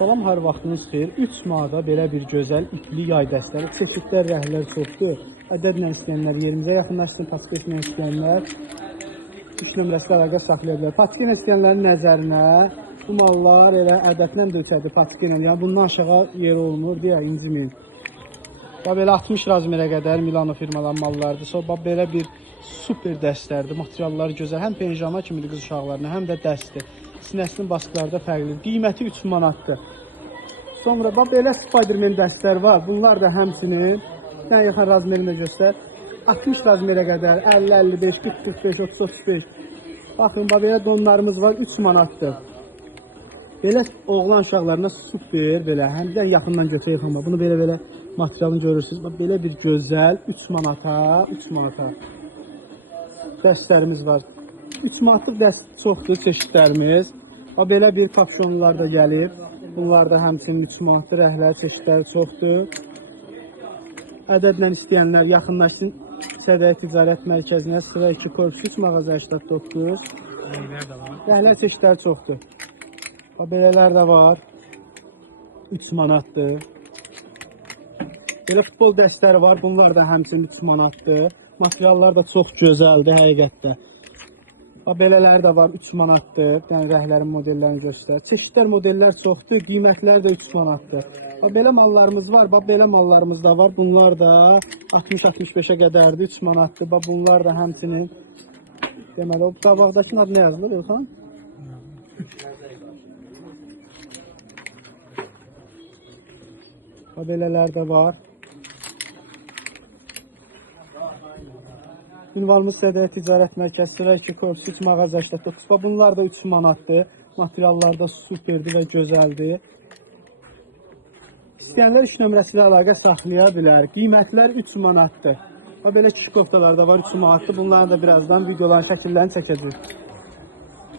Salam, hər vaxtınız xeyir. 3 manata belə bir gözəl ipli yay dəstələri, çeşidlər, rəhlər çoxdur. Ədədlə istəyənlər yerimizə yaxınlaşsın, patiklə istəyənlər 3 nömrəsi əlaqə saxlaya bilər. Patiklə istəyənlərin nəzərinə bu mallar elə ədədlə də ölçədir patiklə, yəni bundan aşağı yer olmur deyə inciməyin. Bax belə 60 razmerə qədər Milano firmaların mallarıdır. Sonra belə bir super dəstlərdir. Materialları gözəl. Həm penjama kimidir qız uşaqlarına, həm də dəstdir. Sinəsinin baskıları da fərqlidir. Qiyməti 3 manatdır. Sonra bax belə Spiderman dəstlər var. Bunlar da həmçinin ən yaxın razmerində göstər. 60 razmerə qədər 50, 55, 40, 45, 30, 35. Baxın, bax belə donlarımız var. 3 manatdır. Belə oğlan uşaqlarına super belə. Həm də yaxından götürək amma. Bunu belə materialını görürsünüz. Bax belə bir gözəl 3 manata, 3 manata dəstlərimiz var. 3 manatlıq dəst çoxdur çeşidlərimiz. Bax belə bir kapşonlar da gəlib. Bunlar da həmçinin 3 manatlı rəhlər çeşidləri çoxdur. Ədədlə istəyənlər yaxınlaşsın Sədəyə Ticarət Mərkəzinə, sıra 2 korpus 3 mağaza 89. Rəhlər çeşidləri çoxdur. Bax belələr də var. 3 manatdır. Belə futbol dəstləri var. Bunlar da həmçinin 3 manatdır. Materiallar da çox gözəldir həqiqətdə. Bax belələri də var. 3 manatdır. Yəni rəhlərin modellərini göstər. Çeşidlər, modellər çoxdur. Qiymətlər də 3 manatdır. Bax belə mallarımız var. Bax belə mallarımız da var. Bunlar da 60-65-ə qədərdir. 3 manatdır. Bax bunlar da həmçinin deməli o qabaqdakının adı nə yazılır Elxan? Bax belələr də var. Ünvanımız Sədəyə Ticarət Mərkəzi, sıra 2 korpus 3 mağaza 89. Bax bunlar da 3 manatdır. Materiallar da superdir və gözəldir. İstəyənlər 3 nömrəsi ilə əlaqə saxlaya bilər. Qiymətlər 3 manatdır. Bax belə kişi koftalar da var 3 manatdır. Bunların da birazdan videoların şəkillərini çəkəcəyik.